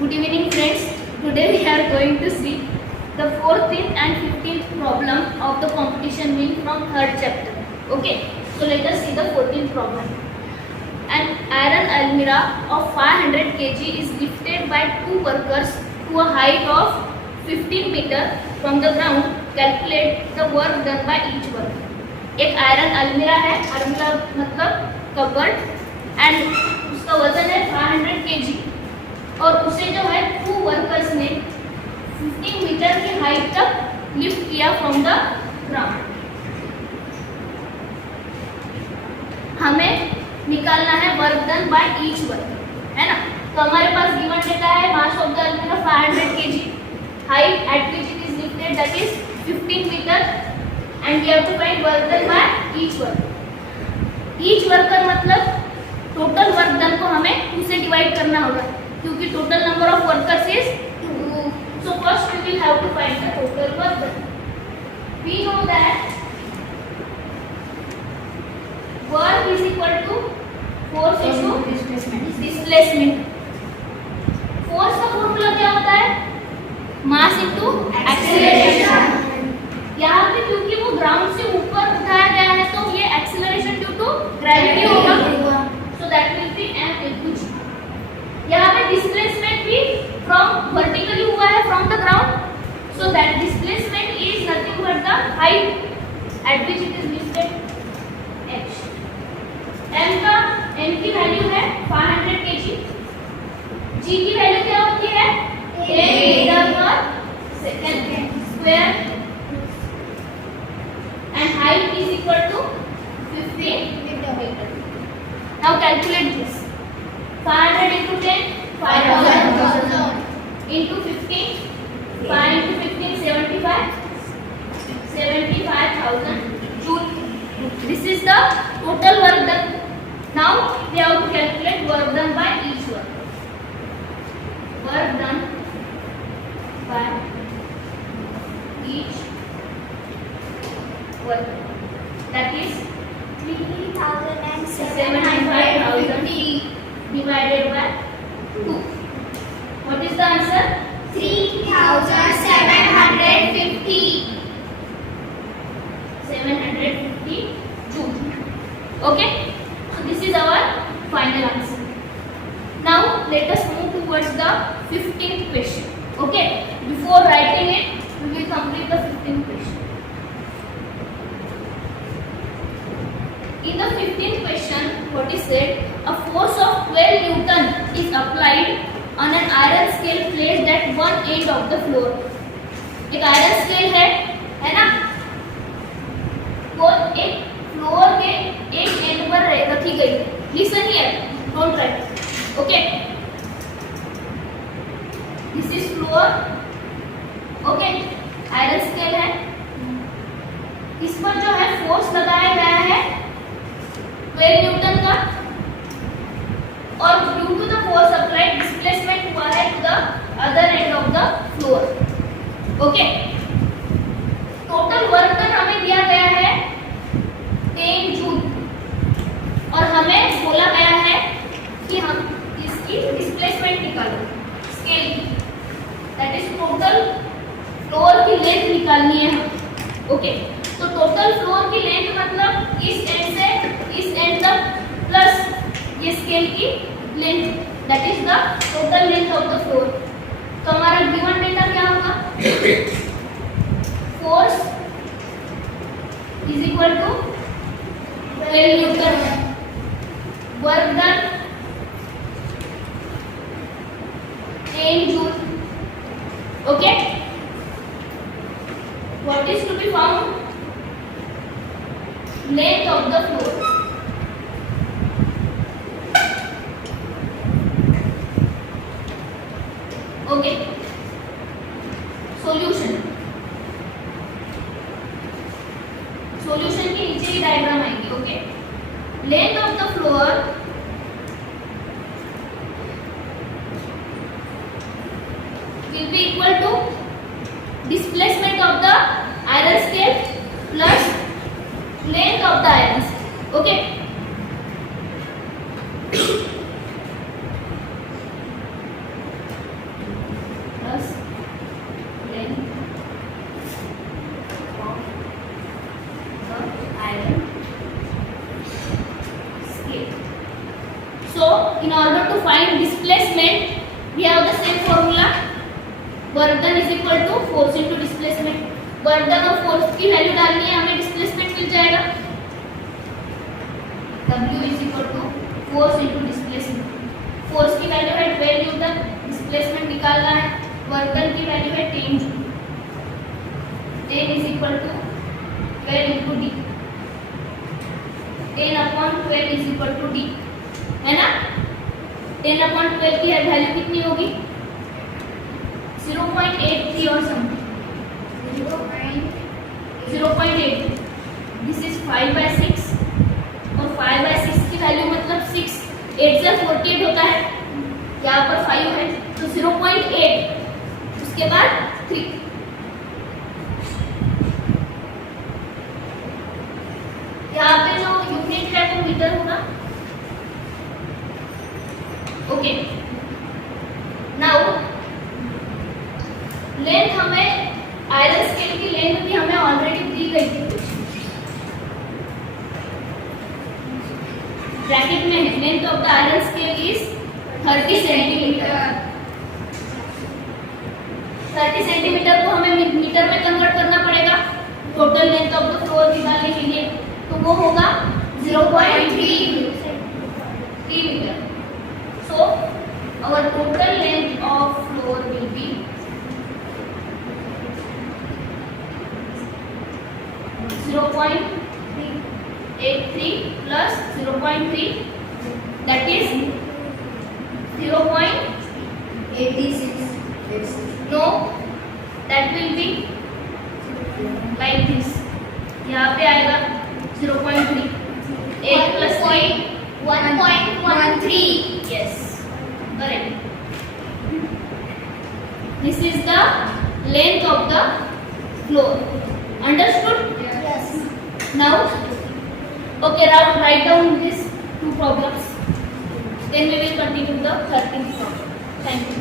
Good evening friends. Today we are going to see the 14th and 15th problem of the competition win from 3rd chapter. Okay, so let us see the 14th problem. An iron almirah of 500 kg is lifted by two workers to a height of 15 meter from the ground. Calculate the work done by each worker. एक आयरन अलमीरा है, अलमीरा मतलब cupboard and उसका वजन है 500 kg और उसे जो है टू वर्कर्स ने 15 मीटर की हाइट तक लिफ्ट किया फ्रॉम द ग्राउंड। हमें निकालना है work done by each worker, है ना। तो हमारे पास गिवन डेटा है मास ऑफ द अलमीरा 500 kg, height at which it is lifted that is 15 metre and we have to find work done by each worker. Each worker मतलब total work done को हमें 2 से डिवाइड करना होगा क्योंकि total number of workers is 2. So first we will have to find the total work done. We know that work is equal to force into displacement. Force का फॉर्मूला क्या होता है? Mass into acceleration. यहाँ पे क्योंकि वो ग्राउंड से ऊपर उठाया गया है तो ये एक्सीलरेशन ड्यू टू ग्रेविटी होगा, so that will be m into g। यहाँ पे डिस्प्लेसमेंट भी फ्रॉम वर्टिकली हुआ है from the ground, so that displacement is nothing but the height at which it is lifted h। m की value है 500 kg, g की वैल्यू क्या होती है a मीटर पर second square and height is equal to 15 meter. Now calculate this. 500 into 10, 5000 into 15, 5 into 15, 75,000 joule. This is the total work done. Now we have to calculate work done by each worker. Work done by each worker, that is 75,000 divided by 2. What is the answer? 3,750. 750 joule. Okay, so this is our final answer. Now let us move towards the 15th question. Okay, before writing it we will complete the 15th question. In the 15th question, what is said? A force of 12 Newton is applied on an iron scale placed at one end of the floor. एक iron scale है ना, वो एक फ्लोर के एक एंड पर रखी गई है। Listen here, don't write. Okay. This is floor. Okay. Iron scale है। इस पर जो है फोर्स लगाया गया है 12 न्यूटन का और due to the force applied displacement हुआ है to the other end of the floor. Okay, total work done हमें दिया गया है 10 जूल और हमें बोला गया है कि हम इसकी डिस्प्लेसमेंट निकालो स्केल की, दैट इज टोटल फ्लोर की लेंथ निकालनी है। ओके, तो टोटल फ्लोर की लेंथ मतलब इस एंड से इस एंड तक प्लस ये स्केल की length, that is the total length of the floor. तो हमारा गिवन डेटा क्या होगा? Force is equal to 12 newton, work done 10 joule. Okay, what is to be found? Length of the floor. Okay. Solution. Solution की नीचे ही diagram आएगी. Okay. Length of the floor will be equal to displacement of the iron scale plus length of the iron scale. Okay. Work done is equal to force into displacement. Work done और force की value डालनी है, हमें displacement मिल जाएगा। W is equal to force into displacement. Force की value है 12 Newton, displacement निकालना है, वर्क डन की वैल्यू है 10 joule. 10 is equal to 12 into D। 10/12 is equal to D, है ना। 10/12 की वैल्यू कितनी होगी? 0.83 और समथिंग, 0.8। दिस इज 5/6 और 5/6 की वैल्यू मतलब 6, 8 से 48 होता है, यहाँ पर 5 है तो 0.8, उसके बाद 3। यहाँ पे जो यूनिट है वो मीटर होगा। ओके, नाउ लेंथ हमें आयरन स्केल की लेंथ भी हमें ऑलरेडी दी गई थी कुछ ब्रैकेट में है। Length of the iron scale is 30 centimetre. 30 centimetre को हमें मीटर में कन्वर्ट करना पड़ेगा total length of the floor निकालने के लिए, तो वो होगा 0.3 metre. So our total length of floor will be 0.83 plus 0.3, that is 0.86. No, that will be like this. यहाँ पे आएगा 0.3, 8 plus 3, 1.13. Yes, correct. This is the length of the floor. Understood? Yes. Now, okay, write down these two problems. Then we will continue the 13th problem. Thank you.